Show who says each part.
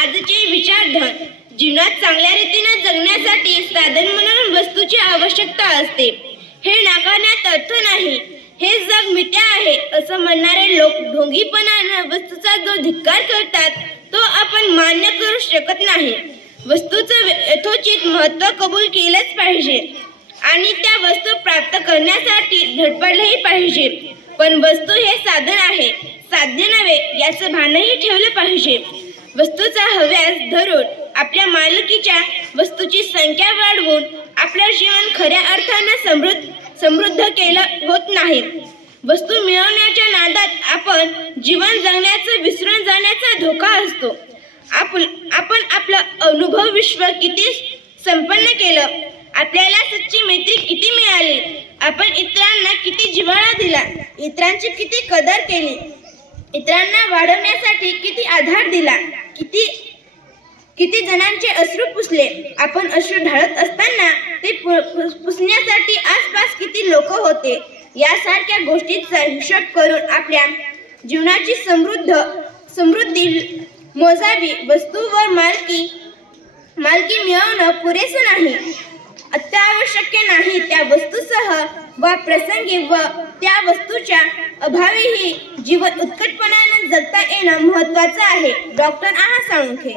Speaker 1: आजचे विचारधन जीवनात चांगल्या रीतीने जगण्यासाठी साधन म्हणून वस्तूची आवश्यकता असते. हे नाकारण्यात अर्थ नाही. हे जग मिथ्या आहे असं म्हणणारे लोक ढोंगीपणानं वस्तूचा जो धिक्कार करतात तो आपण मान्य करू शकत नाही. वस्तूचं यथोचित महत्त्व कबूल केलंच पाहिजे आणि त्या वस्तू प्राप्त करण्यासाठी धडपडलंही पाहिजे. पण वस्तू हे साधन आहे साध्य नव्हे याचं भानही ठेवलं पाहिजे. वस्तूचा हव्यास धरून आपल्या मालकीच्या वस्तूची संख्या वाढवून आपलं जीवन खऱ्या अर्थानं समृद्ध समृद्ध केलं होत नाही. वस्तू मिळवण्याच्या नादात आपण जीवन जगण्याचं विसरून जाण्याचा धोका असतो. आपण आपण आपलं अनुभव विश्व किती संपन्न केलं आपल्याला सच्ची मैत्री किती मिळाली आपण इतरांना किती जिव्हाळा दिला इतरांची किती कदर केली इतरांना वाढवण्यासाठी किती आधार दिला? किती किती जणांचे अश्रू पुसले? आपण अश्रू ढाळत असताना ते पु- पु- पुसण्यासाठी आसपास किती लोक होते? यासारख्या गोष्टीचा हिशोब करून आपल्या जीवनाची समृद्ध समृद्धी मोजावी. वस्तूवर मालकी मालकी मिळवणं पुरेसं नाही. अत्यावश्यक नाही त्या वस्तूसह व प्रसंगी व त्या वस्तूच्या अभावीही जीवन उत्कटपणाने जगता येणं महत्वाचं आहे. डॉक्टर आहा साळुंखे